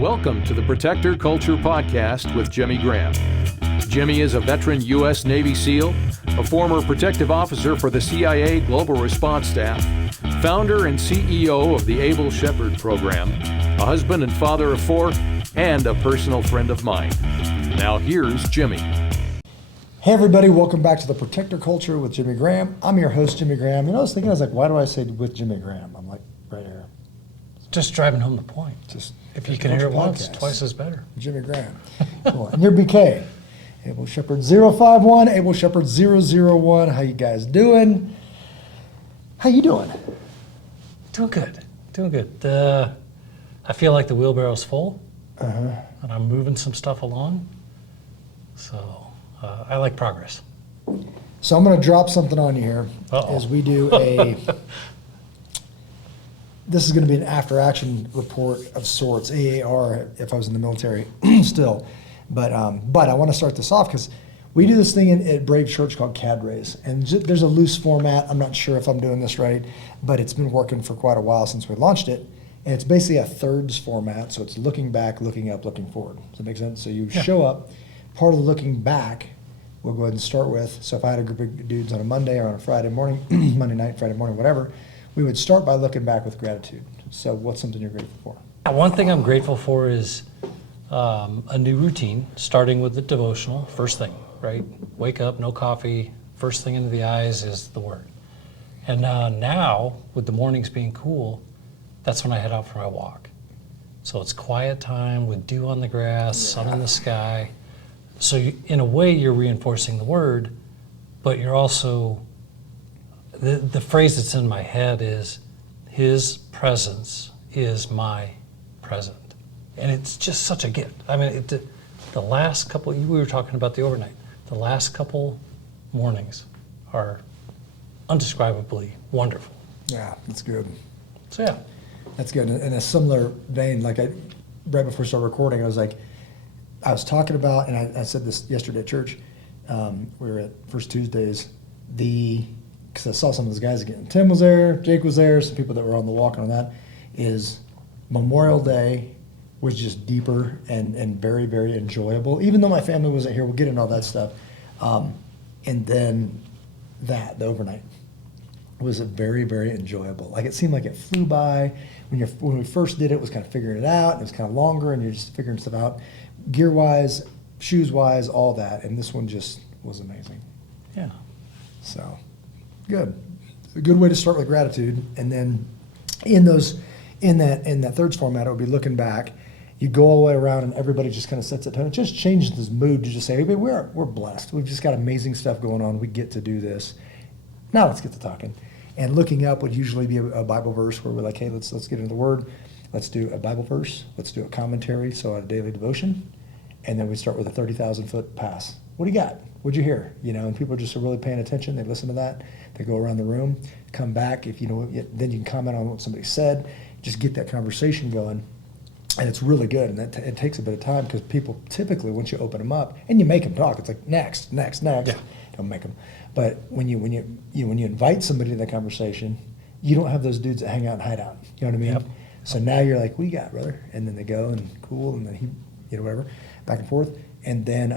Welcome to the Protector Culture Podcast with Jimmy Graham. Jimmy is a veteran U.S. Navy SEAL, a former protective officer for the CIA Global Response Staff, founder and CEO of the Able Shepherd Program, a husband and father of 4, and a personal friend of mine. Now here's Jimmy. Hey everybody, welcome back to the Protector Culture with Jimmy Graham. I'm your host, Jimmy Graham. You know, I was thinking, why do I say with Jimmy Graham? I'm like, right here. Just driving home the point. Just if you can hear it once, podcast. twice is better. Jimmy Graham. Cool. And you're BK. Able Shepherd 051, Able Shepherd 001. How you guys doing? How you doing? Doing good. I feel like the wheelbarrow's full, and I'm moving some stuff along. So I like progress. So I'm going to drop something on you here as we do a... This is going to be an after-action report of sorts, AAR, if I was in the military still. But I want to start this off because we do this thing at Brave Church called Cadres. And there's a loose format. I'm not sure if I'm doing this right, but it's been working for quite a while since we launched it. And it's basically a thirds format. So it's looking back, looking up, looking forward. Does that make sense? So you show up. Part of the looking back, we'll go ahead and start with. So if I had a group of dudes on a Monday or on a Friday morning, Monday night, Friday morning, whatever, we would start by looking back with gratitude. So what's something you're grateful for? One thing I'm grateful for is a new routine, starting with the devotional, first thing, right? Wake up, no coffee, first thing into the eyes is the word. And now, with the mornings being cool, that's when I head out for my walk. So it's quiet time with dew on the grass, sun in the sky. So in a way, you're reinforcing the word, but you're also, the phrase that's in my head is, His presence is my present. And it's just such a gift. I mean, the last couple, we were talking about the overnight, the last couple mornings are undescribably wonderful. Yeah, that's good. So yeah. That's good. In a similar vein, right before we started recording, I was talking about, and I said this yesterday at church, we were at First Tuesdays, because I saw some of those guys again. Tim was there, Jake was there, some people that were on the walk on that, is Memorial Day was just deeper and very, very enjoyable. Even though my family wasn't here, we'll get into all that stuff. And then the overnight was very, very enjoyable. Like it seemed like it flew by. When we first did it, it was kind of figuring it out, and it was kind of longer, and you're just figuring stuff out. Gear-wise, shoes-wise, all that. And this one just was amazing. Yeah. So, good. A good way to start with gratitude. And then in that thirds format, it would be looking back. You go all the way around and everybody just kind of sets it down. It just changes this mood to just say, hey, we're blessed. We've just got amazing stuff going on. We get to do this. Now let's get to talking. And looking up would usually be a Bible verse where we're like, hey, let's get into the Word. Let's do a Bible verse. Let's do a commentary, so a daily devotion. And then we start with a 30,000-foot pass. What do you got? What'd you hear? And people are just really paying attention. They listen to that. They go around the room, come back. If then you can comment on what somebody said. Just get that conversation going. And it's really good. And it takes a bit of time because people typically, once you open them up, and you make them talk, it's like next. Yeah. Don't make them. But when you invite somebody to that conversation, you don't have those dudes that hang out and hide out. You know what I mean? Yep. So now you're like, what do you got, brother? And then they go and cool, and then whatever, back and forth. And then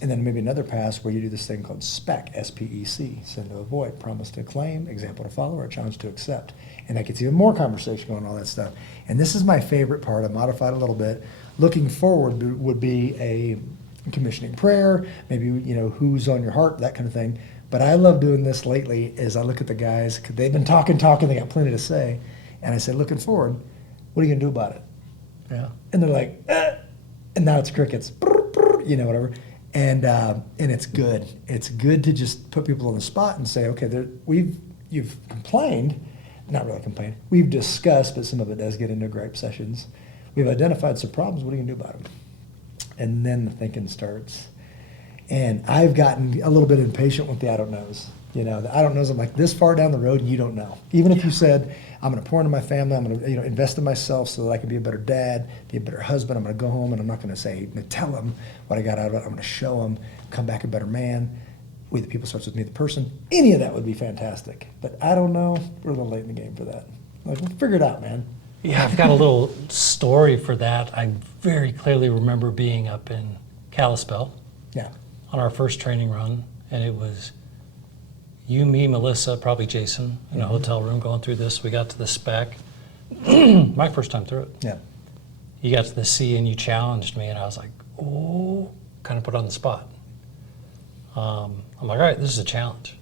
maybe another pass where you do this thing called SPEC, S-P-E-C, send to avoid, promise to claim, example to follow, or challenge to accept. And that gets even more conversation going, all that stuff. And this is my favorite part. I modified a little bit. Looking forward would be a commissioning prayer, maybe, who's on your heart, that kind of thing. But I love doing this lately is I look at the guys, because they've been talking, they got plenty to say. And I said, looking forward, what are you going to do about it? Yeah. And they're like, and now it's crickets. Whatever, and it's good. It's good to just put people on the spot and say, okay, you've complained, not really complained. We've discussed, but some of it does get into gripe sessions. We've identified some problems. What are you gonna do about them? And then the thinking starts. And I've gotten a little bit impatient with the I don't knows. The I don't knows. I'm like this far down the road, and you don't know. Even if you said, I'm going to pour into my family, I'm going to invest in myself so that I can be a better dad, be a better husband. I'm going to go home and I'm not going to tell them what I got out of it. I'm going to show them, come back a better man. We the people starts with me, the person. Any of that would be fantastic. But I don't know. We're a little late in the game for that. Like, we'll figure it out, man. Yeah, I've got a little story for that. I very clearly remember being up in Kalispell Yeah. on our first training run, and it was you, me, Melissa, probably Jason, in a hotel room going through this. We got to the spec. My first time through it. Yeah. You got to the C and you challenged me, and I was like, oh, kind of put on the spot. I'm like, all right, this is a challenge.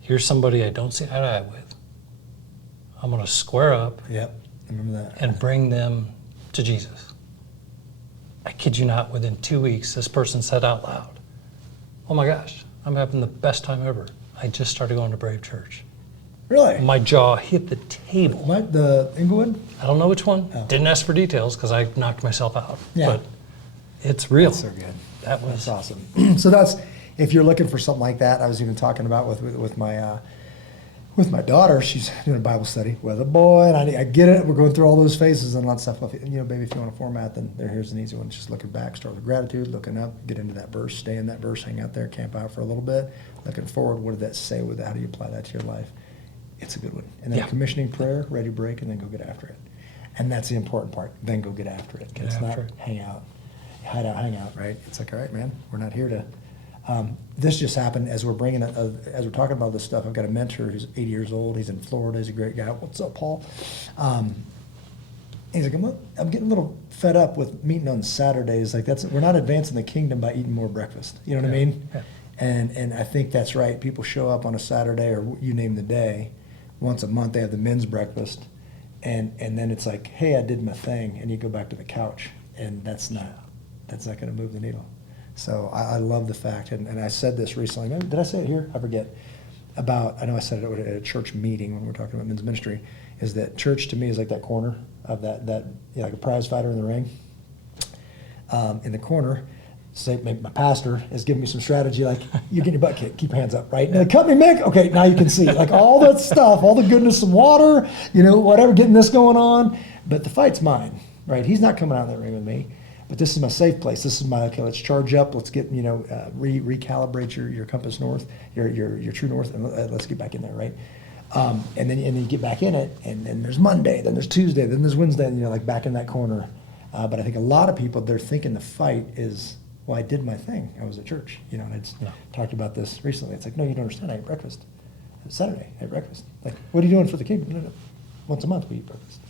Here's somebody I don't see eye to eye with. I'm going to square up Yep. I remember that. and bring them to Jesus. I kid you not, within 2 weeks, this person said out loud, oh my gosh, I'm having the best time ever. I just started going to Brave Church. Really? My jaw hit the table. What, the Inglewood? I don't know which one. Oh. Didn't ask for details because I knocked myself out. Yeah. But it's real. That's so good. That was That's awesome. So that's, if you're looking for something like that, I was even talking about with my daughter. She's doing a Bible study with a boy, and I get it. We're going through all those phases and a lot of stuff. Baby, if you want a format, then here's an easy one. Just looking back, start with gratitude, looking up, get into that verse, stay in that verse, hang out there, camp out for a little bit. Looking forward, what did that say with that? How do you apply that to your life? It's a good one. And then Yeah. commissioning prayer, ready break, and then go get after it. And that's the important part. Then go get after it. Get It's not after it. hang out, hide out, hang out, right? It's like, all right, man, we're not here to. This just happened as we're bringing it, as we're talking about this stuff. I've got a mentor who's 80 years old. He's in Florida. He's a great guy. What's up, Paul? He's like, I'm getting a little fed up with meeting on Saturdays. Like we're not advancing the kingdom by eating more breakfast. You know what I mean? Yeah. And I think that's right. People show up on a Saturday, or you name the day. Once a month, they have the men's breakfast, and then it's like, hey, I did my thing, and you go back to the couch, and that's not going to move the needle. So I love the fact, and I said this recently. Maybe, did I say it here? I forget. I know I said it at a church meeting when we were talking about men's ministry. Is that church to me is like that corner of that like a prize fighter in the ring. In the corner, say maybe my pastor is giving me some strategy, like you get your butt kicked, keep your hands up, right? Like, cut me, Mick. Okay, now you can see like all that stuff, all the goodness of water, whatever, getting this going on. But the fight's mine, right? He's not coming out of that ring with me. But this is my safe place. This is my, okay, let's charge up. Let's get, recalibrate your compass north, your true north, and let's get back in there, right? And then you get back in it, and then there's Monday, then there's Tuesday, then there's Wednesday, and you're like back in that corner. But I think a lot of people, they're thinking the fight is, well, I did my thing. I was at church, and I just talked about this recently. It's like, no, you don't understand. I ate breakfast. It's Saturday, I ate breakfast. Like, what are you doing for the kingdom? No. Once a month we eat breakfast.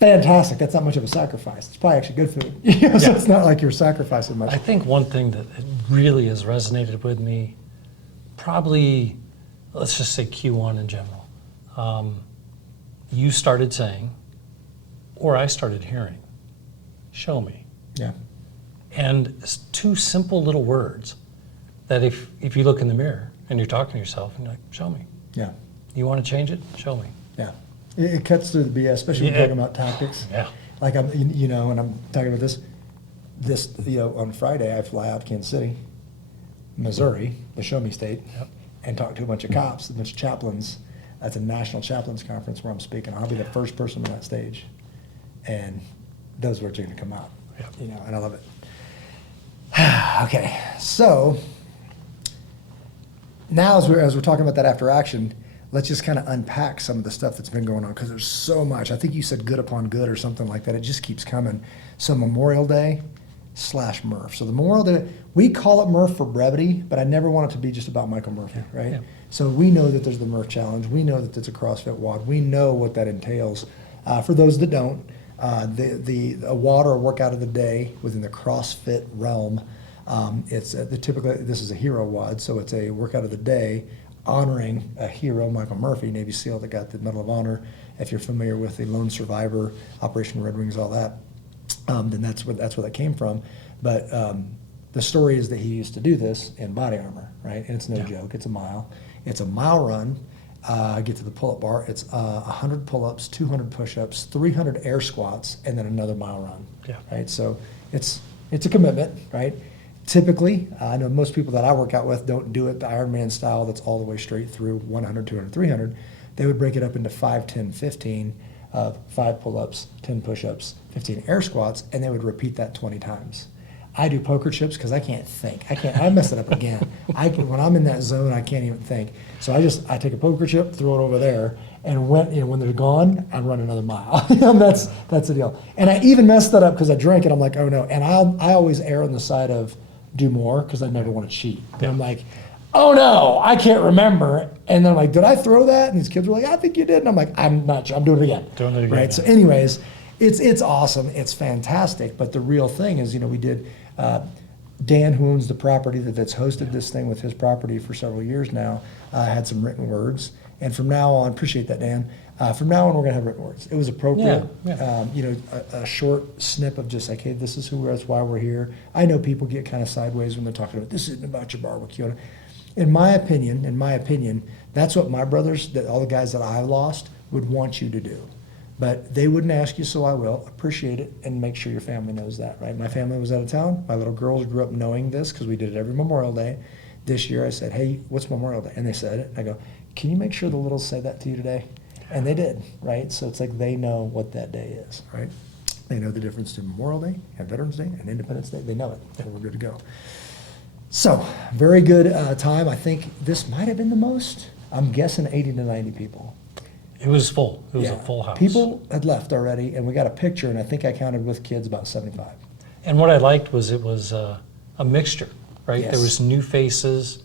Fantastic. That's not much of a sacrifice. It's probably actually good food. So it's not like you're sacrificing much. I think one thing that really has resonated with me, probably, let's just say Q1 in general, you started saying, or I started hearing, show me. Yeah. And it's two simple little words that if you look in the mirror and you're talking to yourself and you're like, show me. Yeah. You want to change it? Show me. Yeah. It cuts through the BS, especially when you're talking about tactics. Yeah. Like and I'm talking about this, on Friday I fly out to Kansas City, Missouri, the Show Me State, and talk to a bunch of cops, a bunch of chaplains. That's a national chaplains conference where I'm speaking. I'll be the first person on that stage, and those words are going to come out. Yeah. And I love it. Okay, so now as we're talking about that after action, let's just kind of unpack some of the stuff that's been going on, because there's so much. I think you said good upon good or something like that. It just keeps coming. So Memorial Day / Murph. So the Memorial Day, we call it Murph for brevity, but I never want it to be just about Michael Murphy, right? Yeah. So we know that there's the Murph Challenge. We know that there's a CrossFit WOD. We know what that entails. For those that don't, the WOD, or workout of the day within the CrossFit realm, it's typically, this is a hero WOD, so it's a workout of the day honoring a hero, Michael Murphy, Navy SEAL that got the Medal of Honor. If you're familiar with the Lone Survivor, Operation Red Wings, all that, then that's where that came from. But the story is that he used to do this in body armor, right? And it's no joke. It's a mile. It's a mile run. Get to the pull-up bar. It's 100 pull-ups, 200 push-ups, 300 air squats, and then another mile run. Yeah. Right. So it's a commitment, right? Typically, I know most people that I work out with don't do it the Ironman style that's all the way straight through 100, 200, 300. They would break it up into 5, 10, 15 of 5 pull-ups, 10 push-ups, 15 air squats, and they would repeat that 20 times. I do poker chips because I can't think. I mess it up again. When I'm in that zone, I can't even think. So I take a poker chip, throw it over there, and when they're gone, I run another mile. That's the deal. And I even messed that up because I drank it. I'm like, oh no. And I always err on the side of do more because I never want to cheat. And I'm like, oh no, I can't remember. And they're like, did I throw that? And these kids were like, I think you did. And I'm like, I'm not sure. I'm doing it again. Doing it again. Right. So anyways, it's awesome. It's fantastic. But the real thing is, we did, Dan, who owns the property that's hosted this thing with his property for several years now, had some written words. And from now on, appreciate that, Dan. From now on, we're going to have written words. It was appropriate. A short snip of just like, hey, this is who we are, that's why we're here. I know people get kind of sideways when they're talking about, this isn't about your barbecue. In my opinion, that's what my brothers, all the guys that I lost, would want you to do. But they wouldn't ask you, so I will. Appreciate it and make sure your family knows that, right? My family was out of town. My little girls grew up knowing this because we did it every Memorial Day. This year I said, hey, what's Memorial Day? And they said it. I go, can you make sure the littles say that to you today? And they did, right? So it's like they know what that day is, right? They know the difference between Memorial Day and Veterans Day and Independence Day. They know it, and we're good to go. So, very good time. I think this might have been the most. I'm guessing 80 to 90 people. It was full. It was a full house. People had left already, and we got a picture, and I think I counted with kids about 75. And what I liked was it was a mixture, right? Yes. There was new faces,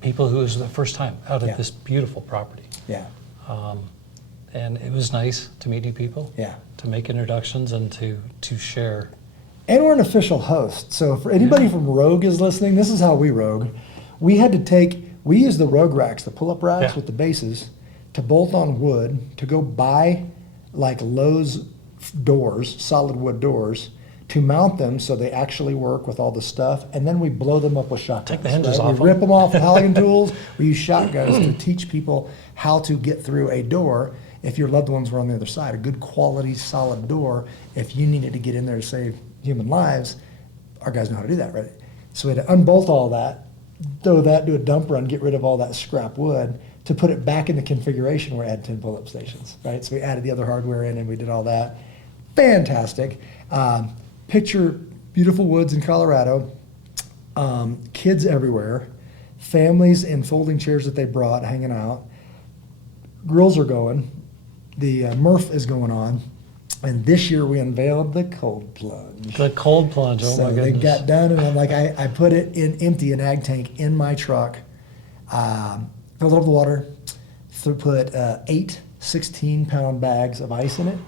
people who was the first time out at Yeah. this beautiful property. Yeah. And it was nice to meet new people, Yeah. to make introductions and to share. And we're an official host. So for anybody from Rogue is listening, this is how we rogue. We use the Rogue racks, the pull-up racks Yeah. with the bases, to bolt on wood, to go buy like Lowe's doors, solid wood doors, to mount them so they actually work with all the stuff, and then we blow them up with shotguns. Take the hinges off We rip them. them off with Halligan tools. We use shotguns to teach people how to get through a door if your loved ones were on the other side. A good quality, solid door, if you needed to get in there to save human lives, our guys know how to do that, right? So we had to unbolt all that, throw that, do a dump run, get rid of all that scrap wood, to put it back in the configuration where I had 10 pull-up stations, right? So we added the other hardware in and we did all that. Fantastic. Picture beautiful woods in Colorado, kids everywhere, families in folding chairs that they brought hanging out. Grills are going, the Murph is going on, and this year we unveiled the cold plunge. The cold plunge, oh So my they goodness. got done, and I'm like, I put it in empty, an ag tank in my truck, filled it up with water, put 8 16-pound bags of ice in it,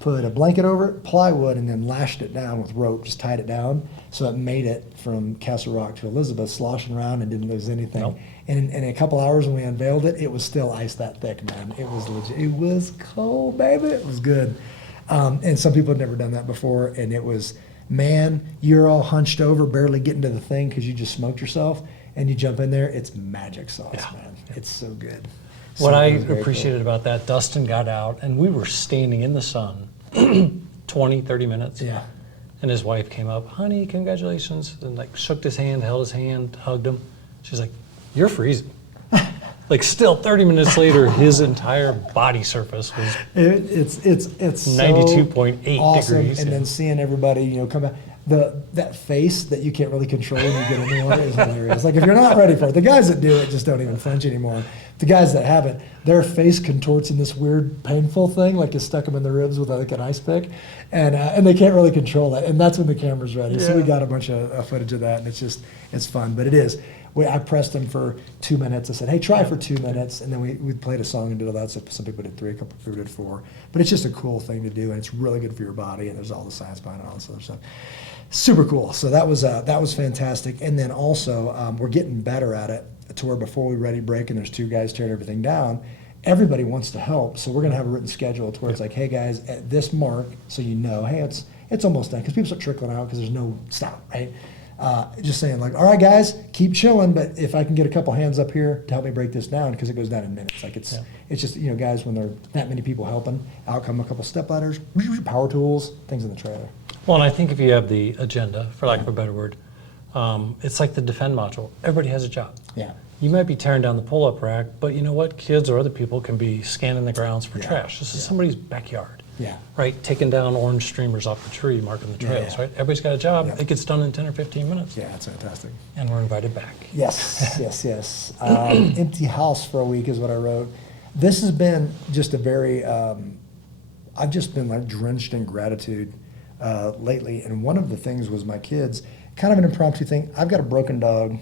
put a blanket over it, plywood, and then lashed it down with rope, just tied it down, so it made it from Castle Rock to Elizabeth, sloshing around and didn't lose anything. Nope. And in a couple hours when we unveiled it, it was still ice that thick, man. It was legit. It was cold, baby. It was good. And some people had never done that before, and it was, man, you're all hunched over, barely getting to the thing because you just smoked yourself, and you jump in there, it's magic sauce, Yeah. man. It's so good. What So I it was very appreciated about that, Dustin got out and we were standing in the sun 20, 30 minutes. cool. Yeah. And his wife came up, honey, congratulations, and like shook his hand, held his hand, hugged him. She's like, you're freezing. Like still 30 minutes later, his entire body surface was It's 92.8 awesome. degrees. And then seeing everybody, come back. That face that you can't really control when you get in there is hilarious. Like if you're not ready for it, the guys that do it just don't even flinch anymore. The guys that haven't, their face contorts in this weird, painful thing, like you stuck them in the ribs with like an ice pick, and they can't really control that. And that's when the camera's ready. So we Yeah. got a bunch of footage of that, and it's fun. But it is. I pressed them for 2 minutes. I said, hey, try for 2 minutes. And then we played a song and did all that. So some people did 3, a couple people did 4. But it's just a cool thing to do, and it's really good for your body, and there's all the science behind it and all this other stuff. Super cool. So that was fantastic. And then also, we're getting better at it to where before we ready break and there's 2 guys tearing everything down, everybody wants to help. So we're going to have a written schedule to where it's like, hey, guys, at this mark, so you know, hey, it's almost done. Because people start trickling out because there's no stop, right? Just saying like, all right, guys, keep chilling, but if I can get a couple hands up here to help me break this down, because it goes down in minutes. Like it's just, guys, when there are that many people helping, out come a couple step ladders, power tools, things in the trailer. Well, and I think if you have the agenda, for lack of a better word, it's like the defend module. Everybody has a job. Yeah. You might be tearing down the pull-up rack, but you know what? Kids or other people can be scanning the grounds for trash. This is somebody's backyard. Yeah. Right? Taking down orange streamers off the tree, marking the trails, right? Everybody's got a job. Yeah. It gets done in 10 or 15 minutes. Yeah, it's fantastic. And we're invited back. Yes. Empty house for a week is what I wrote. this has been just a very, I've just been like drenched in gratitude lately. And one of the things was my kids, kind of an impromptu thing. I've got a broken dog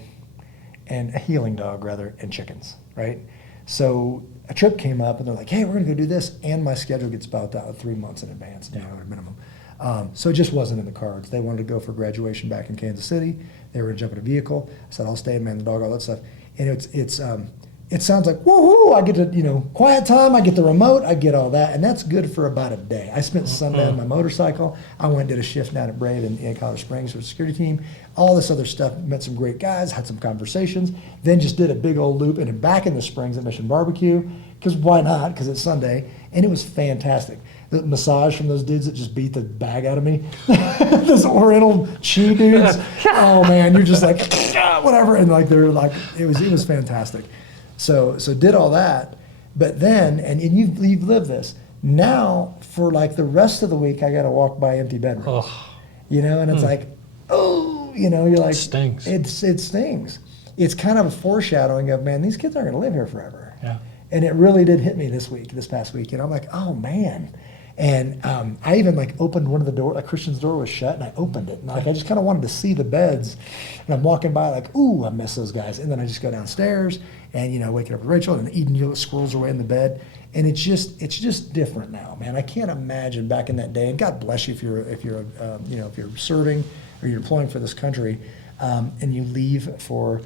and a healing dog rather, and chickens, right? So a trip came up and they're like, hey, we're gonna go do this. And my schedule gets spelled out 3 months in advance, at minimum. So it just wasn't in the cards. They wanted to go for graduation back in Kansas City. They were gonna jump in a vehicle. I said, I'll stay and man the dog, all that stuff. And it sounds like, woohoo, I get to, quiet time, I get the remote, I get all that, and that's good for about a day. I spent Sunday on my motorcycle. I went and did a shift down at Brave in Colorado Springs for the security team. All this other stuff, met some great guys, had some conversations, then just did a big old loop and then back in the Springs at Mission Barbecue, because why not, because it's Sunday, and it was fantastic. The massage from those dudes that just beat the bag out of me, those Oriental chi dudes, oh man, you're just like, whatever, and like they're like, it was fantastic. So did all that, but then, and you've lived this, now for like the rest of the week, I got to walk by empty bedroom, and it's like, you're like, stings. It stings. It's kind of a foreshadowing of, man, these kids aren't going to live here forever. Yeah. And it really did hit me this past week, and I'm like, oh man. And I even like opened one of the doors, like Christian's door was shut, and I opened it. And like I just kind of wanted to see the beds. And I'm walking by like, ooh, I miss those guys. And then I just go downstairs and, waking up with Rachel and Eden squirrels away in the bed. And it's just different now, man. I can't imagine back in that day. And God bless you if you're serving or you're deploying for this country, and you leave for,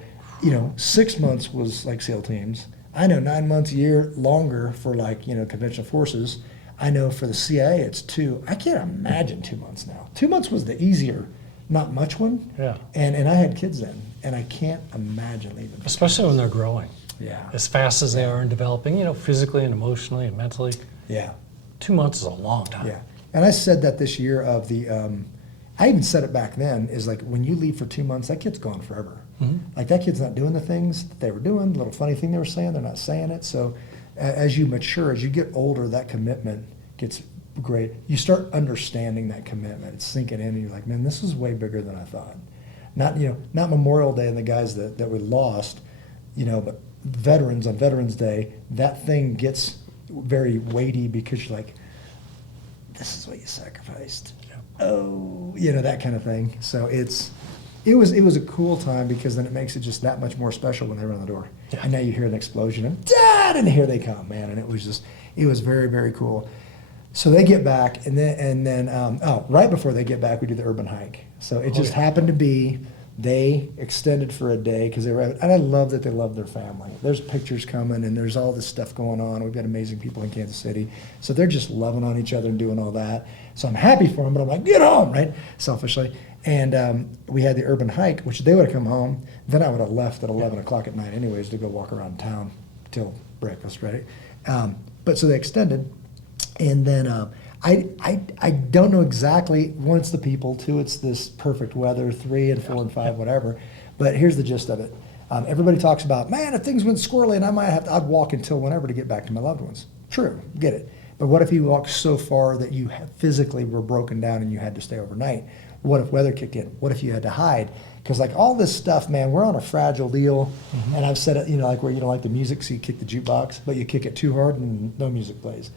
6 months was like SEAL teams. I know 9 months, a year, longer for like, conventional forces. I know for the CIA it's 2. I can't imagine 2 months now. 2 months was the easier, not much one. Yeah. And I had kids then, and I can't imagine leaving. Especially when they're growing. Yeah. As fast as they are in developing, physically and emotionally and mentally. Yeah. 2 months is a long time. Yeah. And I said that this year of the, I even said it back then, is like when you leave for 2 months, that kid's gone forever. Mm-hmm. Like that kid's not doing the things that they were doing, the little funny thing they were saying, they're not saying it. So as you mature, as you get older, that commitment gets great. You start understanding that commitment. It's sinking in, and you're like, man, this is way bigger than I thought. Not Memorial Day and the guys that we lost, but veterans on Veterans Day, that thing gets very weighty because you're like, this is what you sacrificed. Yeah. Oh, that kind of thing. So it was a cool time because then it makes it just that much more special when they run the door. Yeah. And now you hear an explosion and Dad, and here they come, man. And it was very, very cool. So they get back, and then right before they get back, we do the urban hike. So it just happened to be they extended for a day because they were, and I love that they love their family. There's pictures coming, and there's all this stuff going on. We've got amazing people in Kansas City, so they're just loving on each other and doing all that. So I'm happy for them, but I'm like, get home, right? Selfishly. And we had the urban hike, which they would have come home. Then I would have left at 11 o'clock at night anyways to go walk around town till breakfast, right? But so they extended. And then I don't know exactly, one, it's the people, 2, it's this perfect weather, 3 and 4 and 5, whatever. But here's the gist of it. Everybody talks about, man, if things went squirrely and I'd walk until whenever to get back to my loved ones. True, get it. But what if you walked so far that you physically were broken down and you had to stay overnight? What if weather kicked in? What if you had to hide? Because like all this stuff, man, we're on a fragile deal. Mm-hmm. And I've said it, like where you don't like the music, so you kick the jukebox, but you kick it too hard and no music plays.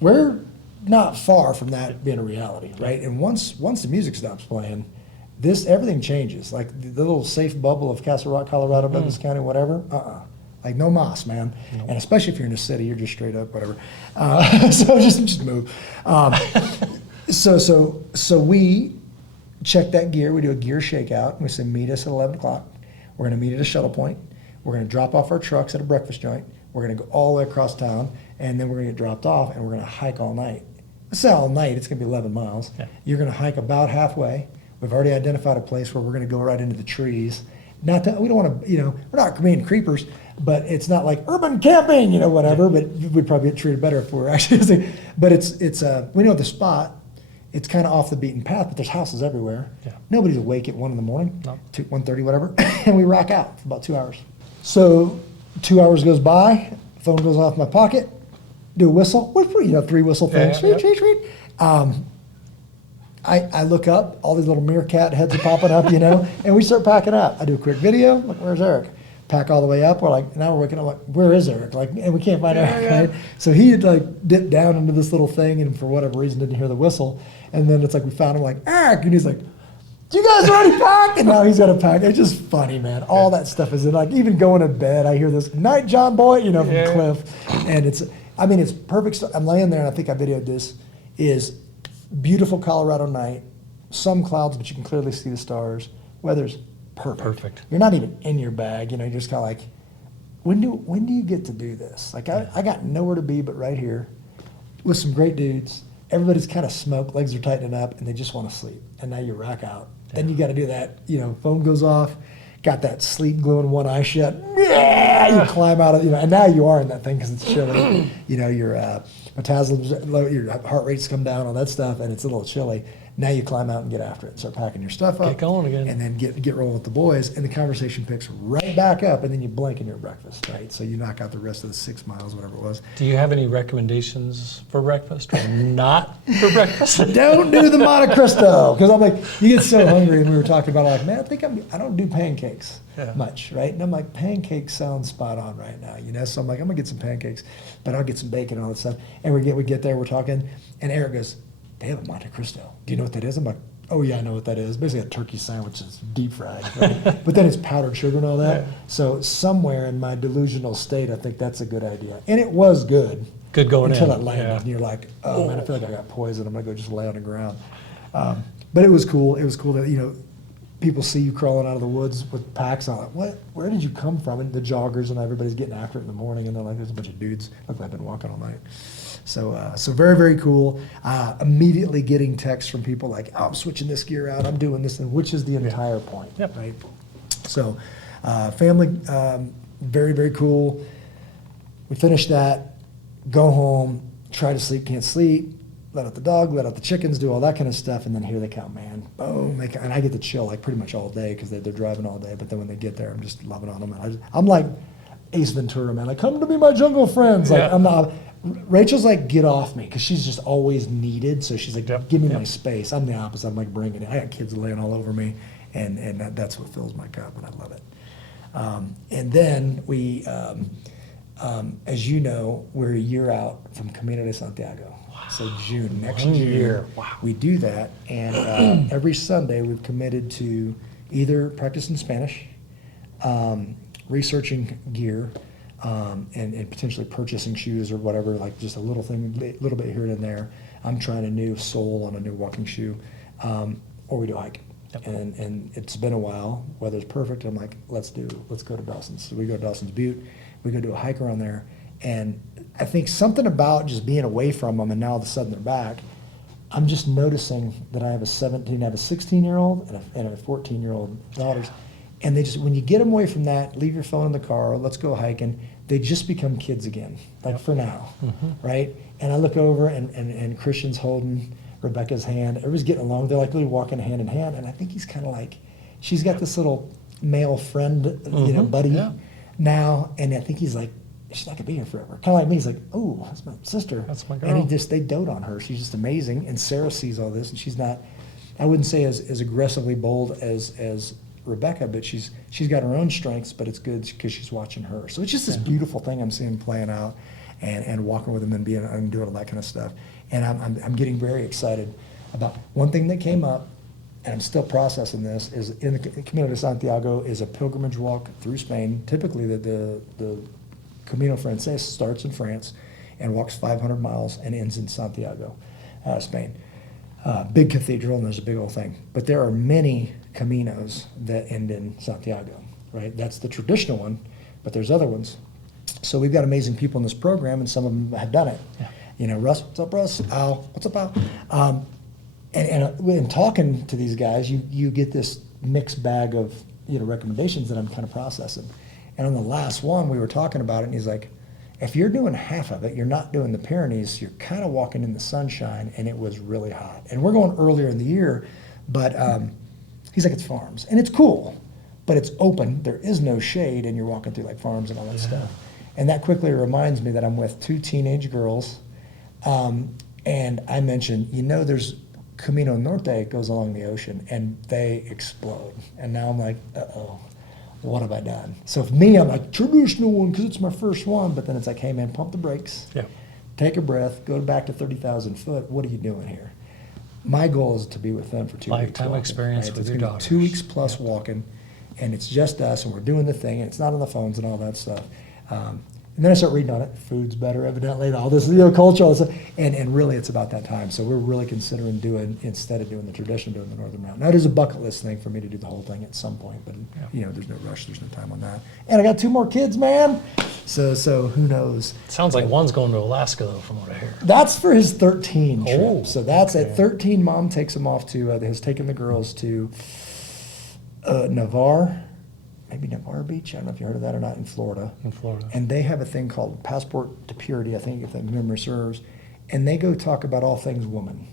We're not far from that being a reality, right? And once the music stops playing, everything changes. Like the little safe bubble of Castle Rock, Colorado, Douglas County, whatever. Like no mas, man. Nope. And especially if you're in a city, you're just straight up whatever. So just move. So we check that gear. We do a gear shakeout. We say meet us at 11 o'clock. We're going to meet at a shuttle point. We're going to drop off our trucks at a breakfast joint. We're going to go all the way across town, and then we're going to get dropped off, and we're going to hike all night. Let's say all night, it's going to be 11 miles. Yeah. You're going to hike about halfway. We've already identified a place where we're going to go right into the trees. We don't want to, we're not being creepers, but it's not like urban camping, whatever, but we'd probably get treated better if we were actually, but we know the spot. It's kind of off the beaten path, but there's houses everywhere. Yeah. Nobody's awake at 1 a.m, no. 1:30, whatever, and we rock out for about 2 hours. So 2 hours goes by, phone goes off my pocket, do a whistle, 3 whistle things, tweet. I look up, all these little meerkat heads are popping up, and we start packing up. I do a quick video, look, where's Eric? pack all the way up. We're like, now we're waking up like, where is Eric? Like, and we can't find Eric, right? So he had like dipped down into this little thing and for whatever reason didn't hear the whistle. And then it's like we found him like, Eric, and he's like, you guys already packed? And now he's got a pack. It's just funny, man. All that stuff is in, like, even going to bed, I hear this, night, John Boy, from Cliff. And it's perfect. I'm laying there, and I think I videoed this, is beautiful Colorado night, some clouds, but you can clearly see the stars. Weather's perfect. You're not even in your bag, you're just kind of like, when do you get to do this? Like, I got nowhere to be but right here with some great dudes. Everybody's kind of smoked, legs are tightening up, and they just want to sleep. And now you rack out. Then you got to do that, phone goes off, got that sleep glowing one eye shut. Yeah, you climb out of, and now you are in that thing because it's chilly. Your metabolism's low, your heart rate's come down, all that stuff, and it's a little chilly. Now you climb out and get after it and start packing your stuff up. Get going again. And then get rolling with the boys, and the conversation picks right back up, and then you blink and you're breakfast, right? So you knock out the rest of the 6 miles, whatever it was. Do you have any recommendations for breakfast or not for breakfast? Don't do the Monte Cristo, because I'm like, you get so hungry, and we were talking about it, like, man, I don't do pancakes much, right? And I'm like, pancakes sound spot on right now, so I'm like, I'm gonna get some pancakes, but I'll get some bacon and all that stuff. And we get there, we're talking, and Eric goes, they have a Monte Cristo. Do you know what that is? I'm like, oh yeah, I know what that is. Basically a turkey sandwich that's deep fried, right? But then it's powdered sugar and all that. Yeah. So somewhere in my delusional state, I think that's a good idea. And it was good. Good going until in. it landed, and you're like, oh man, I feel like I got poisoned. I'm gonna go just lay on the ground. But it was cool. It was cool that people see you crawling out of the woods with packs on. Like, where did you come from? And the joggers and everybody's getting after it in the morning, and they're like, there's a bunch of dudes. Look like I've been walking all night. So very, very cool. Immediately getting texts from people like, oh, I'm switching this gear out, I'm doing this, and which is the entire point, right? So family, very, very cool. We finish that, go home, try to sleep, can't sleep, let out the dog, let out the chickens, do all that kind of stuff, and then here they come, man. Boom. And I get to chill like pretty much all day because they're driving all day, but then when they get there, I'm just loving on them. I'm like Ace Ventura, man. Like, come to be my jungle friends. Like, I'm not... Rachel's like, get off me, because she's just always needed. So she's like, give me my space. I'm the opposite. I'm like, bringing it. I got kids laying all over me, and that's what fills my cup, and I love it. And then we, as you know, we're a year out from Camino de Santiago. Wow. So next June, we do that, and every Sunday we've committed to either practicing Spanish, researching gear, and potentially purchasing shoes or whatever, like just a little bit here and there. I'm trying a new sole on a new walking shoe, or we do hiking. Yep. And it's been a while, weather's perfect. I'm like, let's go to Dawson's. So we go to Dawson's Butte, we go do a hike around there, and I think something about just being away from them, and now all of a sudden they're back, I'm just noticing that I have a 16-year-old and a 14-year-old daughters. And they just, when you get them away from that, leave your phone in the car, let's go hiking, they just become kids again, like for now, right? And I look over and Christian's holding Rebecca's hand. Everybody's getting along. They're like really walking hand in hand. And I think he's kind of like, she's got this little male friend, buddy now. And I think he's like, she's not gonna be here forever. Kind of like me. He's like, oh, that's my sister. That's my girl. And they dote on her. She's just amazing. And Sarah sees all this, and she's not, I wouldn't say as aggressively bold as Rebecca, but she's got her own strengths, but it's good because she's watching her. So it's just this beautiful thing I'm seeing playing out, and walking with them and doing all that kind of stuff. And I'm getting very excited about one thing that came up, and I'm still processing this, is in the Camino de Santiago is a pilgrimage walk through Spain. Typically the Camino Francés starts in France and walks 500 miles and ends in Santiago, Spain. Big cathedral, and there's a big old thing. But there are many Caminos that end in Santiago, right? That's the traditional one, but there's other ones. So we've got amazing people in this program, and some of them have done it. Yeah. Russ, what's up, Russ? Al, what's up, Al? And in talking to these guys, you get this mixed bag of recommendations that I'm kind of processing. And on the last one, we were talking about it, and he's like, if you're doing half of it, you're not doing the Pyrenees, you're kind of walking in the sunshine, and it was really hot. And we're going earlier in the year, but he's like, it's farms. And it's cool, but it's open. There is no shade, and you're walking through like farms and all that stuff. And that quickly reminds me that I'm with 2 teenage girls, and I mentioned, there's Camino Norte goes along the ocean, and they explode. And now I'm like, uh-oh. what have I done? So for me, I'm like, traditional one because it's my first one. But then it's like, hey, man, pump the brakes. Yeah. Take a breath. Go back to 30,000 foot. What are you doing here? My goal is to be with them for 2 weeks. Lifetime walking, experience right? with It's your gonna be daughters. 2 weeks plus walking, and it's just us, and we're doing the thing, and it's not on the phones and all that stuff. And then I start reading on it. Food's better, evidently, and all this, culture, all this stuff. And really, it's about that time. So we're really considering doing, instead of doing the tradition, doing the Northern Route. Now, it is a bucket list thing for me to do the whole thing at some point, but there's no rush, there's no time on that. And I got 2 more kids, man. So who knows? Sounds like one's going to Alaska, though, from what I hear. That's for his 13 trip. Oh, So that's okay. at 13. Mom takes him off to, has taken the girls to Navarre, maybe Navarre Beach. I don't know if you heard of that or not, in Florida. In Florida. And they have a thing called Passport to Purity, I think, if the memory serves. And they go talk about all things woman.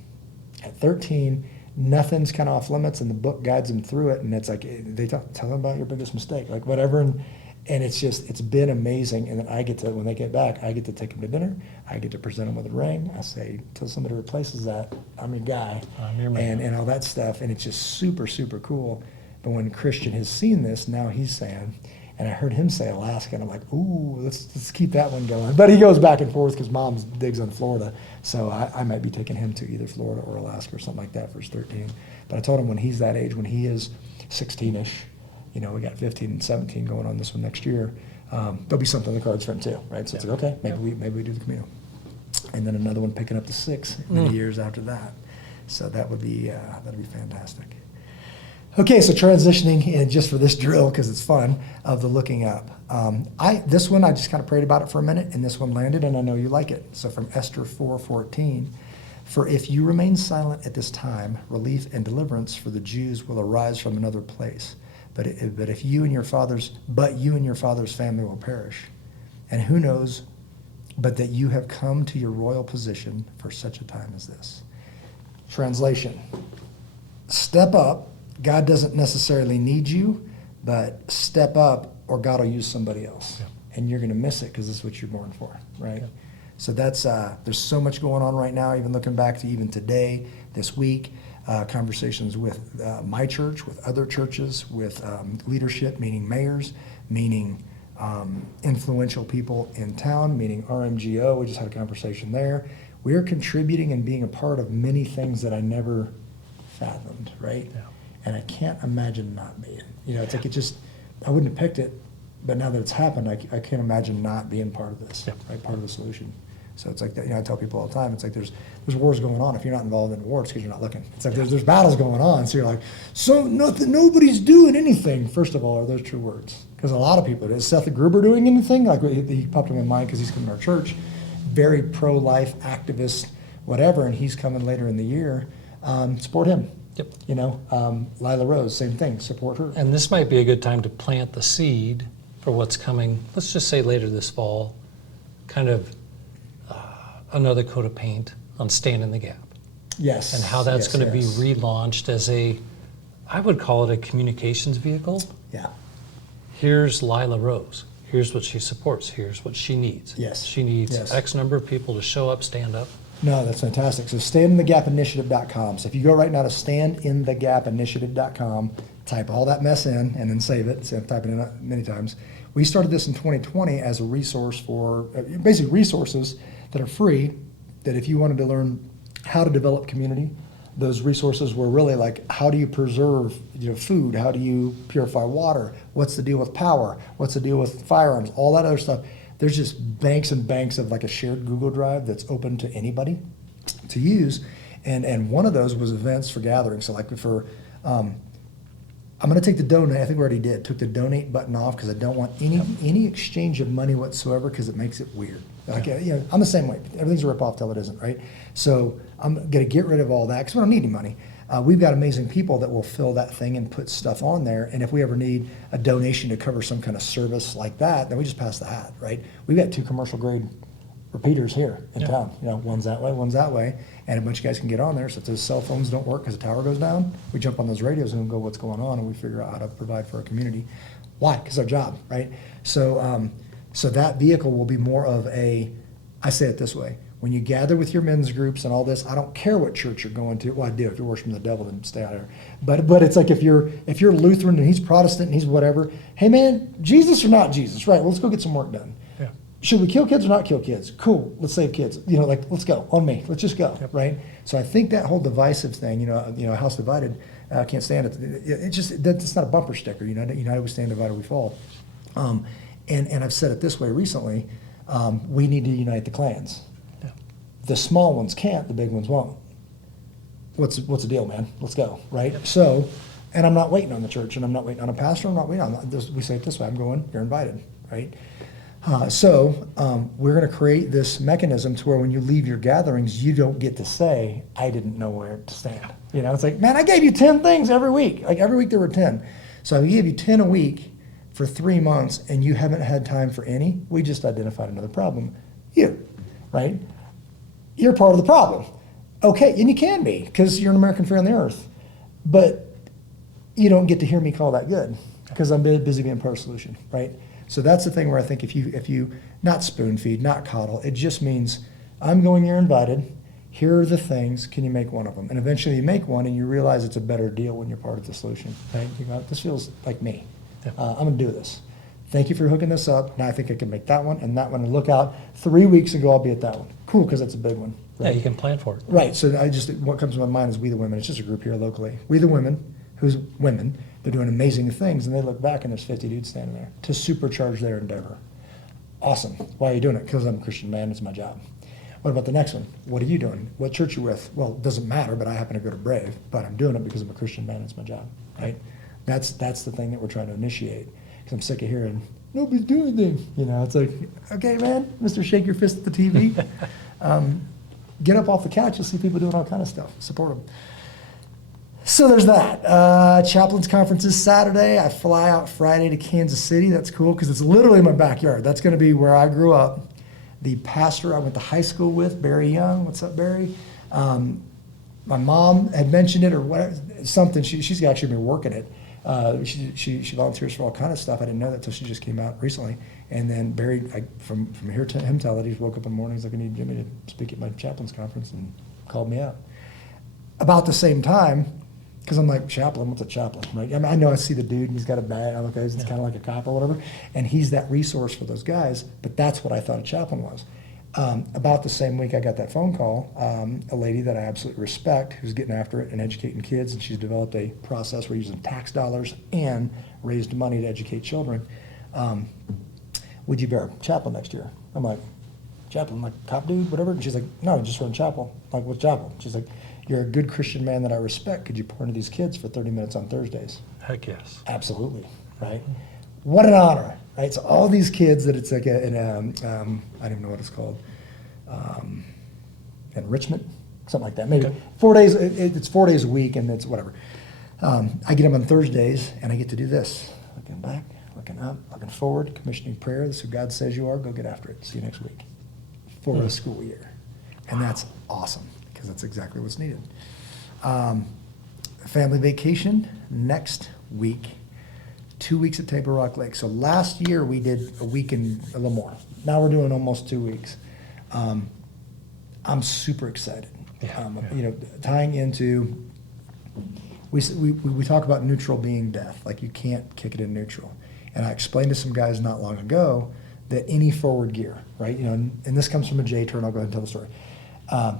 At 13, nothing's kind of off limits, and the book guides them through it. And it's like, they tell them about your biggest mistake, like whatever. And it's been amazing. And then I get to, when they get back, I get to take them to dinner. I get to present them with a ring. I say, till somebody replaces that, I'm your guy. I'm your man. And all that stuff. And it's just super, super cool. But when Christian has seen this, now he's saying, and I heard him say Alaska, and I'm like, ooh, let's keep that one going. But he goes back and forth because Mom's digs on Florida. So I might be taking him to either Florida or Alaska or something like that for his 13. But I told him when he's that age, when he is 16-ish, we got 15 and 17 going on this one next year, there'll be something in the cards for him too, right? So it's like, okay, maybe we do the Camino. And then another one picking up to 6 many years after that. So that'd be fantastic. Okay, so transitioning, and just for this drill, because it's fun, of the looking up. This one, I just kind of prayed about it for a minute, and this one landed, and I know you like it. So from Esther 4:14, for if you remain silent at this time, relief and deliverance for the Jews will arise from another place. But you and your father's family will perish. And who knows, but that you have come to your royal position for such a time as this. Translation: step up. God doesn't necessarily need you, but step up or God will use somebody else. Yeah. And you're going to miss it because this is what you're born for, right? Yeah. So that's, there's so much going on right now, even looking back to even today, this week, conversations with my church, with other churches, with leadership, meaning mayors, meaning influential people in town, meaning RMGO. We just had a conversation there. We are contributing and being a part of many things that I never fathomed, right? Yeah. And I can't imagine not being. It's like I wouldn't have picked it, but now that it's happened, I can't imagine not being part of this, right? Part of the solution. So it's like that. I tell people all the time, it's like there's wars going on. If you're not involved in the war, it's because you're not looking. It's like there's battles going on. So you're like, nobody's doing anything. First of all, are those true words? Because a lot of people, is Seth Gruber doing anything? Like he popped in my mind because he's coming to our church, very pro-life activist, whatever, and he's coming later in the year. Support him. Yep. Lila Rose, same thing, support her. And this might be a good time to plant the seed for what's coming, let's just say later this fall, kind of another coat of paint on Stand in the Gap. Yes. And how that's going to be yes. relaunched as I would call it a communications vehicle. Yeah. Here's Lila Rose. Here's what she supports. Here's what she needs. Yes. She needs Yes. X number of people to show up, stand up. No, that's fantastic. So standinthegapinitiative.com. So if you go right now to standinthegapinitiative.com, type all that mess in and then save it. So I've typed it in many times. We started this in 2020 as a resource for basically resources that are free, that if you wanted to learn how to develop community, those resources were really like, how do you preserve food? How do you purify water? What's the deal with power? What's the deal with firearms? All that other stuff. There's just banks and banks of like a shared Google Drive that's open to anybody to use. And one of those was events for gatherings. So like for, I'm going to take the donate, I think we already did, took the donate button off because I don't want any exchange of money whatsoever because it makes it weird. Like, I'm the same way. Everything's a rip-off till it isn't, right? So I'm going to get rid of all that because we don't need any money. We've got amazing people that will fill that thing and put stuff on there. And if we ever need a donation to cover some kind of service like that, then we just pass the hat, right? We've got 2 commercial grade repeaters here in town. One's that way, one's that way. And a bunch of guys can get on there. So if those cell phones don't work because the tower goes down, we jump on those radios and go, what's going on? And we figure out how to provide for our community. Why? Because our job, right? So that vehicle will be more of I say it this way, when you gather with your men's groups and all this, I don't care what church you're going to. Well, I do. If you're worshiping the devil, then stay out of there. But it's like if you're Lutheran and he's Protestant and he's whatever, hey man, Jesus or not Jesus, right? Well, let's go get some work done. Yeah. Should we kill kids or not kill kids? Cool, let's save kids. Let's go, on me, let's just go, right? So I think that whole divisive thing, a house divided, can't stand it. That's not a bumper sticker, United we stand, divided we fall. And I've said it this way recently, we need to unite the clans. Yeah. The small ones can't, the big ones won't. What's the deal, man? Let's go, right? Yep. So, and I'm not waiting on the church, and I'm not waiting on a pastor, I'm not waiting on this. We say it this way, I'm going, you're invited, right? We're going to create this mechanism to where when you leave your gatherings, you don't get to say, I didn't know where to stand. It's like, man, I gave you 10 things every week. Like every week there were 10. So I gave you 10 a week for 3 months and you haven't had time for any. We just identified another problem. You, right? You're part of the problem. Okay, and you can be because you're an American free on the earth. But you don't get to hear me call that good because I'm busy being part of the solution, right? So that's the thing where I think if you not spoon feed, not coddle, it just means I'm going, you're invited. Here are the things. Can you make one of them? And eventually you make one, and you realize it's a better deal when you're part of the solution. Right? You go, this feels like me. Yeah. I'm going to do this. Thank you for hooking this up. Now I think I can make that one and that one. And look out, 3 weeks ago I'll be at that one. Cool, because that's a big one. Right? Yeah, you can plan for it. Right. So what comes to my mind is We the Women. It's just a group here locally. We the Women, who's women. They're doing amazing things, and they look back and there's 50 dudes standing there to supercharge their endeavor. Awesome. Why are you doing it? Because I'm a Christian man. It's my job. What about the next one? What are you doing? What church are you with? Well, it doesn't matter, but I happen to go to Brave, but I'm doing it because I'm a Christian man. It's my job, right? That's the thing that we're trying to initiate. Because I'm sick of hearing nobody's doing anything. It's like, okay, man, Mr. Shake your fist at the TV. Get up off the couch. You'll see people doing all kind of stuff. Support them. So there's that. Chaplains Conference is Saturday. I fly out Friday to Kansas City. That's cool because it's literally my backyard. That's going to be where I grew up. The pastor I went to high school with, Barry Young. What's up, Barry? My mom had mentioned it or whatever, something. She's actually been working it. She volunteers for all kind of stuff. I didn't know that until she just came out recently. And then Barry, from here to him tell that he woke up in the morning, he's like, I need Jimmy to speak at my chaplains conference, and called me out. About the same time, because I'm like, chaplain, what's a chaplain, right? I mean, I know I see the dude and he's got a badge, I'm like, it's kind of like a cop or whatever, and he's that resource for those guys, but that's what I thought a chaplain was. About the same week I got that phone call, a lady that I absolutely respect who's getting after it and educating kids, and she's developed a process where using tax dollars and raised money to educate children. Would you be our chaplain next year? I'm like, chaplain, like cop dude, whatever? And she's like, no, just run chapel. I'm like, what's chapel? She's like, you're a good Christian man that I respect. Could you pour into these kids for 30 minutes on Thursdays? Heck yes. Absolutely, right? What an honor, right? So all these kids that it's like I don't even know what it's called, enrichment, something like that. Maybe Okay. 4 days, it's 4 days a week and it's whatever. I get them on Thursdays and I get to do this. Looking back, looking up, looking forward, commissioning prayer. This is who God says you are. Go get after it. See you next week for a school year. And that's awesome. Because that's exactly what's needed. Family vacation next week, 2 weeks at Table Rock Lake. So last year we did a week and a little more. Now we're doing almost 2 weeks. I'm super excited. Tying into, we talk about neutral being death, like you can't kick it in neutral. And I explained to some guys not long ago that any forward gear, right? And this comes from a J turn. I'll go ahead and tell the story.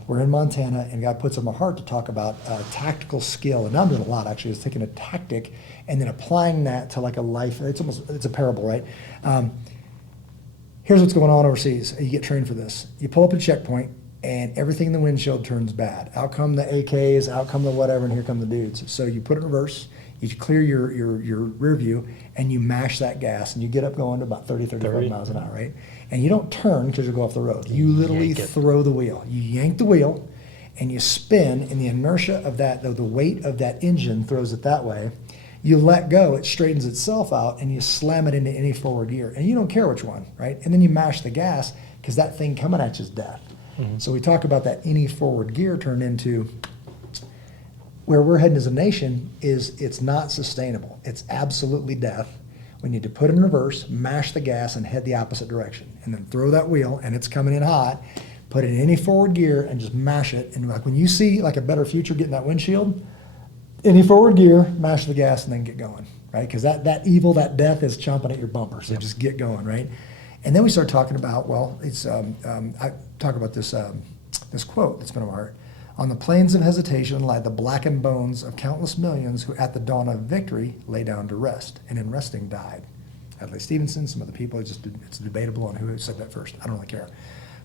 We're in Montana, and God puts on my heart to talk about tactical skill, and I'm doing a lot actually. Is taking a tactic and then applying that to like a life. It's a parable, right? Here's what's going on overseas. You get trained for this. You pull up a checkpoint, and everything in the windshield turns bad. Out come the AKs, out come the whatever, and here come the dudes. So you put it in reverse. You clear your rear view, and you mash that gas, and you get up going to about 35 miles an hour, right? And you don't turn because you'll go off the road. You literally throw the wheel. You yank the wheel, and you spin, and the inertia of that, the weight of that engine throws it that way. You let go, it straightens itself out, and you slam it into any forward gear. And you don't care which one, right? And then you mash the gas, because that thing coming at you is death. Mm-hmm. So we talk about that any forward gear turned into where we're heading as a nation is it's not sustainable. It's absolutely death. We need to put it in reverse, mash the gas, and head the opposite direction. And then throw that wheel, and it's coming in hot. put it in any forward gear and just mash it. And like when you see like a better future getting that windshield, any forward gear, mash the gas and then get going, right? Because that evil, that death is chomping at your bumper. So just get going, right? And then we start talking about, well, it's I talk about this this quote that's been on my heart. On the plains of hesitation lie the blackened bones of countless millions who at the dawn of victory lay down to rest, and in resting died. Adlai Stevenson, some other people, it's debatable on who said that first. I don't really care.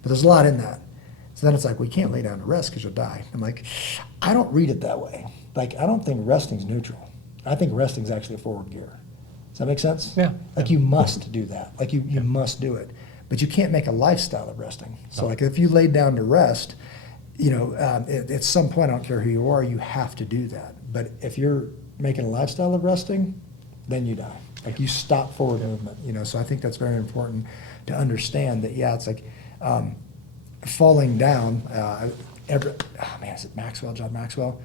But there's a lot in that. So then it's like, we can't lay down to rest because you'll die. I'm like, I don't read it that way. Like, I don't think resting's neutral. I think resting's actually a forward gear. Does that make sense? Yeah. Like, you must do that. Like, you must do it. But you can't make a lifestyle of resting. So, like, if you laid down to rest, you know, at some point, I don't care who you are, you have to do that. But if you're making a lifestyle of resting, then you die. Like, you stop forward movement, you know. So I think that's very important to understand that, yeah, it's like falling down. Is it Maxwell, John Maxwell?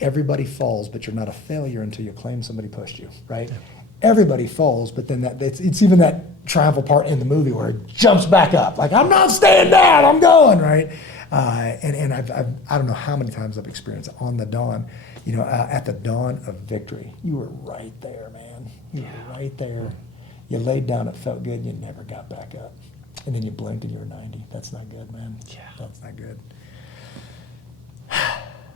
Everybody falls, but you're not a failure until you claim somebody pushed you, right? Yeah. Everybody falls, but then it's even that triumphal part in the movie where it jumps back up. Like, I'm not staying down, I'm going, right? And I don't know how many times I've experienced it on the dawn, you know, at the dawn of victory. You were right there, man. You were right there. You laid down, it felt good, and you never got back up. And then you blinked and you were 90. That's not good, man. Yeah. That's not good.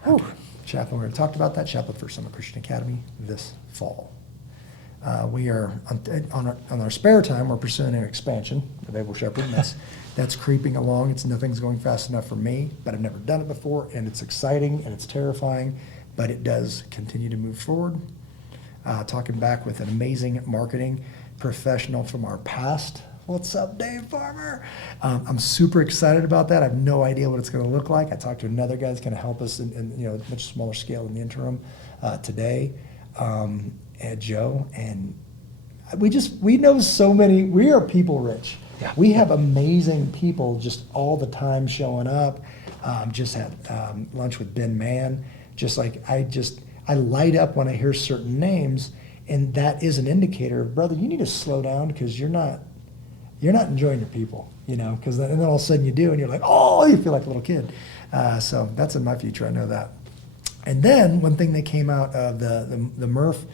Whew. Chaplain, we already talked about that. Chaplain for Summit Christian Academy this fall. We are, on our spare time, we're pursuing an expansion of Able Shepherd, and that's creeping along. Nothing's going fast enough for me, but I've never done it before, and it's exciting and it's terrifying, but it does continue to move forward. Talking back with an amazing marketing professional from our past. What's up, Dave Farmer? I'm super excited about that. I have no idea what it's going to look like. I talked to another guy that's going to help us in you know, a much smaller scale in the interim today, at Joe, and we know so many. We are people rich. Yeah. We have amazing people just all the time showing up. Just had lunch with Ben Mann. Just like I light up when I hear certain names, and that is an indicator of, brother, you need to slow down because you're not enjoying your people, you know, and then all of a sudden you do, and you're like, oh, you feel like a little kid. So that's in my future, I know that. And then one thing that came out of the Murph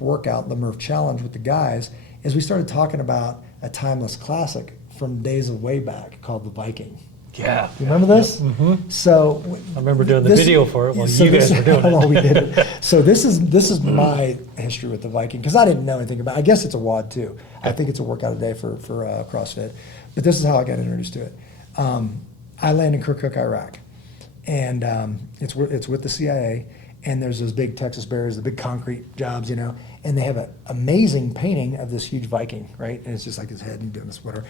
workout, the Murph challenge with the guys, is we started talking about a timeless classic from days of way back called the Viking. Yeah. You remember this? Mm-hmm. So I remember doing the video for it while you guys were doing it. While we did it. So this is my history with the Viking, because I didn't know anything about it. I guess it's a WOD too. I think it's a workout a day for CrossFit. But this is how I got introduced to it. I land in Kirkuk, Iraq, and it's with the CIA. And there's those big Texas barriers, the big concrete jobs, you know, and they have an amazing painting of this huge Viking, right? And it's just like his head and doing this whatever.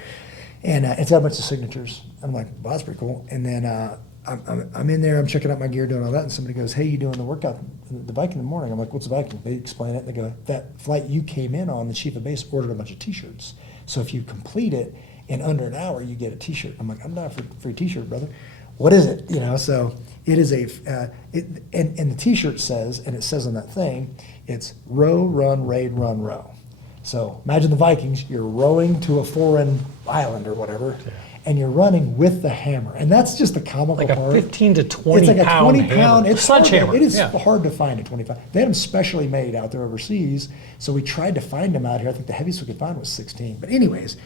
And it's got a bunch of signatures. I'm like, well, that's pretty cool. And then I'm in there, I'm checking out my gear, doing all that, and somebody goes, hey, you doing the workout, the Viking in the morning? I'm like, what's a Viking? They explain it. They go, that flight you came in on, the chief of base ordered a bunch of T-shirts. So if you complete it in under an hour, you get a T-shirt. I'm like, I'm not for a free T-shirt, brother. What is it? You know, so it is and the T-shirt says, and it says on that thing, it's row, run, raid, run, row. So imagine the Vikings, you're rowing to a foreign island or whatever, and you're running with the hammer. And that's just the comical like part. Like a 15 to 20 it's like pound a 20 pound, hammer. it's sledgehammer. It is hard to find a 25. They had them specially made out there overseas, so we tried to find them out here. I think the heaviest we could find was 16. But anyways,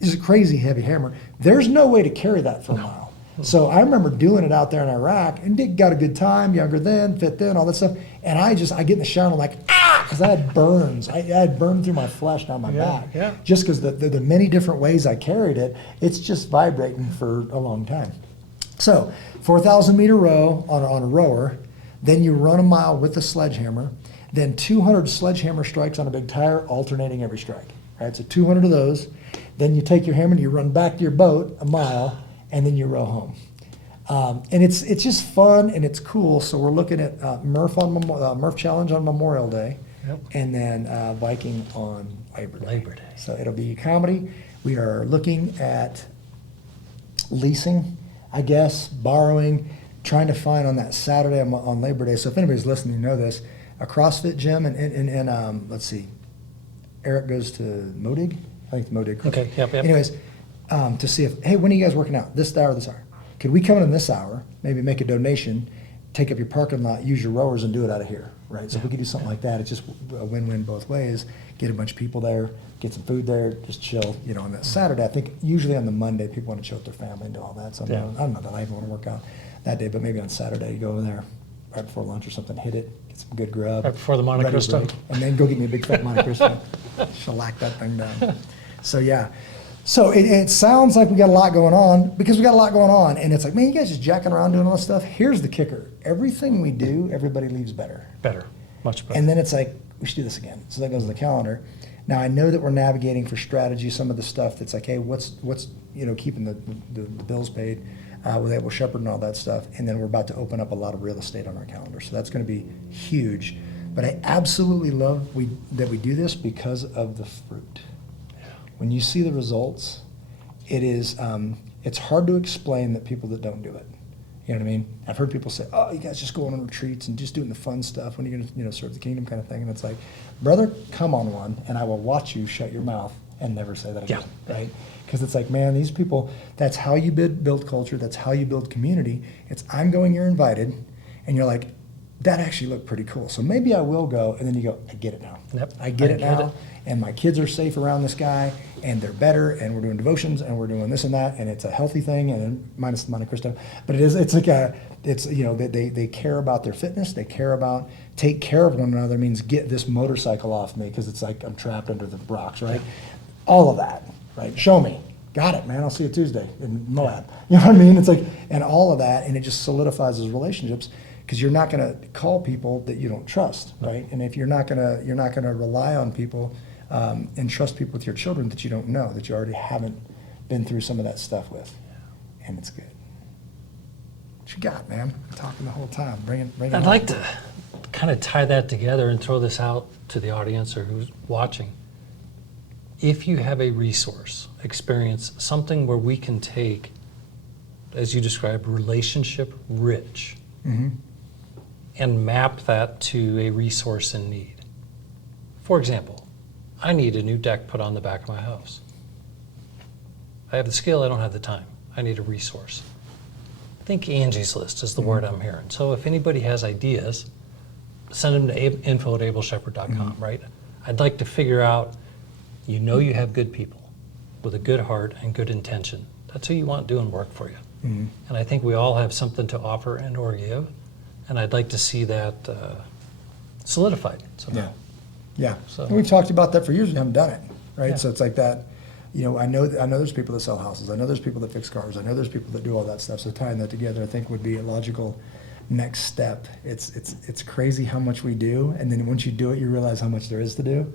it's a crazy heavy hammer. There's no way to carry that for a mile. So I remember doing it out there in Iraq, and got a good time, younger then, fit then, all that stuff. And I get in the shower and I'm like, because I had burns. I had burned through my flesh down my back. Yeah. Just because the many different ways I carried it, it's just vibrating for a long time. So 4,000 meter row on a rower, then you run a mile with the sledgehammer, then 200 sledgehammer strikes on a big tire, alternating every strike. Right, so 200 of those. Then you take your hammer and you run back to your boat a mile, and then you row home. And it's just fun and it's cool. So we're looking at Murph Challenge on Memorial Day, and then Viking on Labor Day. So it'll be comedy. We are looking at leasing, I guess, borrowing, trying to find on that Saturday on Labor Day. So if anybody's listening, you know this, a CrossFit gym, and let's see, Eric goes to Modig. I think Modig. Okay, yep. Anyways, to see if, hey, when are you guys working out? This hour, this hour. Could we come in this hour, maybe make a donation, take up your parking lot, use your rowers, and do it out of here, right? So if we could do something like that, it's just a win-win both ways. Get a bunch of people there, get some food there, just chill. You know, on that Saturday, I think usually on the Monday, people want to chill with their family and do all that. So I don't know that I even want to work out that day, but maybe on Saturday, you go over there right before lunch or something, hit it, get some good grub. Right before the Monte ready to Cristo. break, and then go get me a big fat Monte Cristo. Shellac that thing down. So yeah. So it sounds like we got a lot going on, because we got a lot going on, and it's like, man, you guys just jacking around doing all this stuff. Here's the kicker. Everything we do, everybody leaves better. Better, much better. And then it's like, we should do this again. So that goes on the calendar. Now, I know that we're navigating for strategy some of the stuff that's like, hey, what's keeping the bills paid with Able Shepherd and all that stuff. And then we're about to open up a lot of real estate on our calendar. So that's going to be huge. But I absolutely love that we do this because of the fruit. When you see the results, it is, it's hard to explain that people that don't do it. You know what I mean? I've heard people say, oh, you guys just go on retreats and just doing the fun stuff when you're going to serve the kingdom kind of thing. And it's like, brother, come on one, and I will watch you shut your mouth and never say that again, right? Because it's like, man, these people, that's how you build culture. That's how you build community. It's, I'm going, you're invited, and you're like, that actually looked pretty cool. So maybe I will go, and then you go, I get it now. Yep. I get it now. And my kids are safe around this guy, and they're better, and we're doing devotions, and we're doing this and that, and it's a healthy thing, and minus the Monte Cristo. But they care about their fitness, they care about, take care of one another means get this motorcycle off me, because it's like I'm trapped under the rocks, right? All of that, right? Show me. Got it, man, I'll see you Tuesday in Moab. You know what I mean? It's like, and all of that, and it just solidifies those relationships, because you're not gonna call people that you don't trust, right? And if you're not gonna rely on people, and trust people with your children that you don't know, that you already haven't been through some of that stuff with. And it's good. What you got, man? I'm talking the whole time. Bring it I'd on. like to kind of tie that together and throw this out to the audience or who's watching. If you have a resource, experience, something where we can take, as you described, relationship rich, and map that to a resource in need. For example, I need a new deck put on the back of my house. I have the skill, I don't have the time. I need a resource. I think Angie's List is the word I'm hearing. So if anybody has ideas, send them to info@ableshepherd.com, right? I'd like to figure out, you have good people with a good heart and good intention. That's who you want doing work for you. And I think we all have something to offer and or give, and I'd like to see that solidified somehow. Yeah. So- And we've talked about that for years. We haven't done it, right? Yeah. So it's like that. I know there's people that sell houses. I know there's people that fix cars. I know there's people that do all that stuff. So tying that together, I think, would be a logical next step. It's crazy how much we do, and then once you do it, you realize how much there is to do.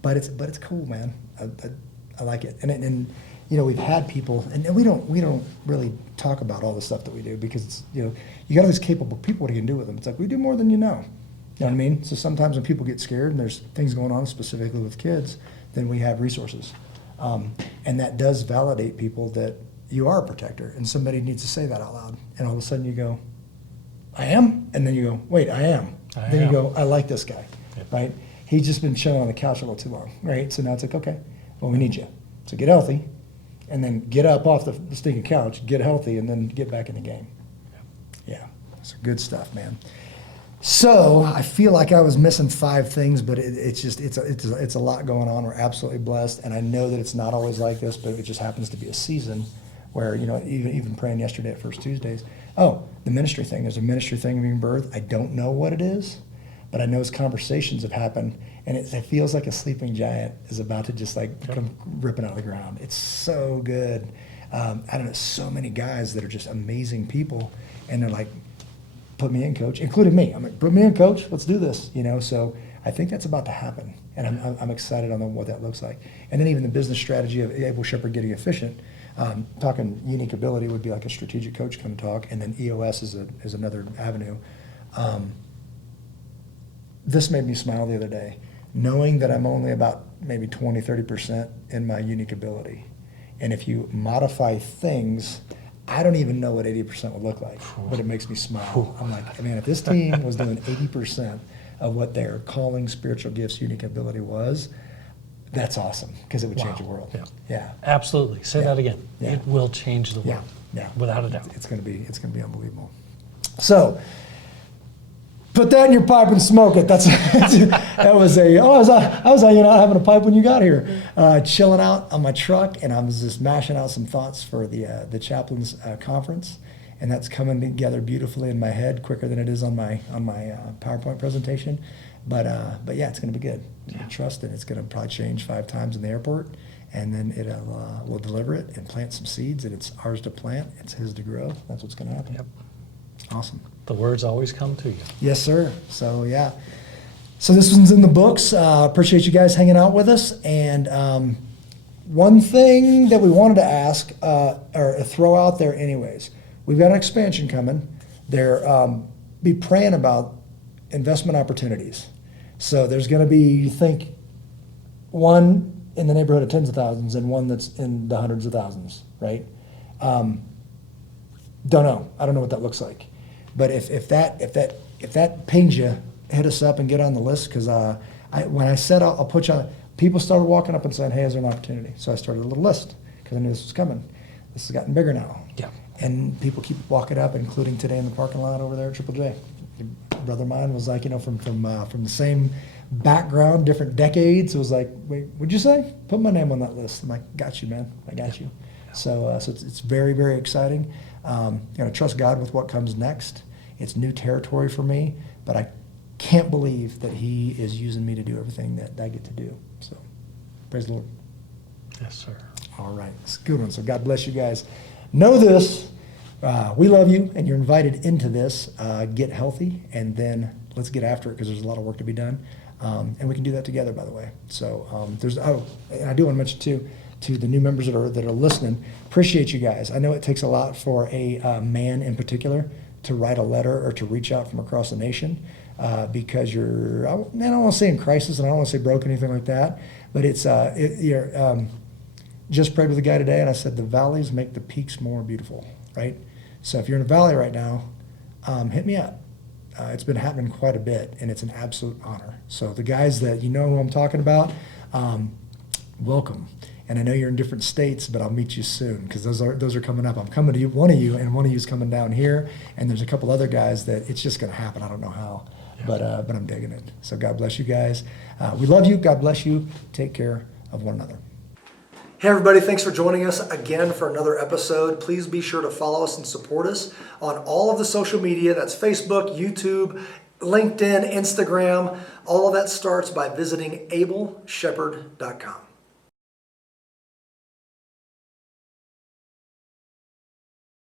But it's cool, man. I like it. And we've had people, and we don't really talk about all the stuff that we do, because it's, you got all these capable people. What are you gonna do with them? It's like, we do more than you know. You know what I mean? So sometimes when people get scared and there's things going on specifically with kids, then we have resources. And that does validate people that you are a protector, and somebody needs to say that out loud. And all of a sudden you go, I am? And then you go, wait, I am. Then you go, I like this guy, right? He's just been chilling on the couch a little too long, right? So now it's like, okay, well, we need you. So get healthy, and then get up off the stinking couch, get healthy, and then get back in the game. Yeah, it's good stuff, man. So I feel like I was missing 5 things, but it's a lot going on. We're absolutely blessed, and I know that it's not always like this, but it just happens to be a season where, even praying yesterday at First Tuesdays. Oh, the ministry thing. There's a ministry thing being birthed. I don't know what it is, but I know as conversations have happened, and it feels like a sleeping giant is about to just come ripping out of the ground. It's so good. I don't know, so many guys that are just amazing people, and they're like, put me in, coach, including me. I'm like, put me in, coach, let's do this, So I think that's about to happen, and I'm excited on what that looks like. And then even the business strategy of Able Shepherd getting efficient, talking unique ability would be like a strategic coach kind of talk, and then EOS is another avenue. This made me smile the other day, knowing that I'm only about maybe 20-30% in my unique ability. And if you modify things, I don't even know what 80% would look like, but it makes me smile. I'm like, man, if this team was doing 80% of what their calling, spiritual gifts, unique ability was, That's awesome, because it would change the Wow. world. Yeah. Yeah. Absolutely. Say Yeah. that again. Yeah. It will change the world. Yeah. Yeah. Without a doubt. It's gonna be unbelievable. So put that in your pipe and smoke it. I was hanging out having a pipe when you got here, chilling out on my truck, and I was just mashing out some thoughts for the chaplains conference, and that's coming together beautifully in my head, quicker than it is on my PowerPoint presentation. But yeah, it's going to be good. Yeah. Trust it. It's going to probably change 5 times in the airport, and then we'll deliver it and plant some seeds, and it's ours to plant. It's his to grow. That's what's going to happen. Yep. Awesome. The words always come to you. Yes, sir. So yeah. So this one's in the books. Appreciate you guys hanging out with us. And one thing that we wanted to ask or throw out there, anyways, we've got an expansion coming. Be praying about investment opportunities. So there's going to be, you think, one in the neighborhood of tens of thousands and one that's in the hundreds of thousands, right? Don't know. I don't know what that looks like. But if that pains you, hit us up and get on the list, because when I said I'll put you on, people started walking up and saying, hey, is there an opportunity? So I started a little list because I knew this was coming. This has gotten bigger now. Yeah. And people keep walking up, including today in the parking lot over there at Triple J. A brother of mine was like, from the same background, different decades. It was like, wait, what'd you say? Put my name on that list. I'm like, got you, man. I got you. So it's very, very exciting. Trust God with what comes next. It's new territory for me, but I can't believe that He is using me to do everything that I get to do. So praise the Lord. Yes, sir. All right, it's a good one. So God bless you guys. Know this, we love you, and you're invited into this. Get healthy, and then let's get after it, because there's a lot of work to be done. And we can do that together, by the way. So and I do want to mention too, to the new members that are listening, appreciate you guys. I know it takes a lot for a man in particular to write a letter or to reach out from across the nation, because I don't want to say in crisis, and I don't want to say broke, anything like that, but just prayed with a guy today, and I said the valleys make the peaks more beautiful, right? So if you're in a valley right now, hit me up. It's been happening quite a bit, and it's an absolute honor. So the guys that you know who I'm talking about, welcome. And I know you're in different states, but I'll meet you soon, because those are coming up. I'm coming to you, one of you, and one of you is coming down here, and there's a couple other guys that it's just going to happen. I don't know how, but I'm digging it. So God bless you guys. We love you. God bless you. Take care of one another. Hey everybody, thanks for joining us again for another episode. Please be sure to follow us and support us on all of the social media. That's Facebook, YouTube, LinkedIn, Instagram. All of that starts by visiting ableshepherd.com.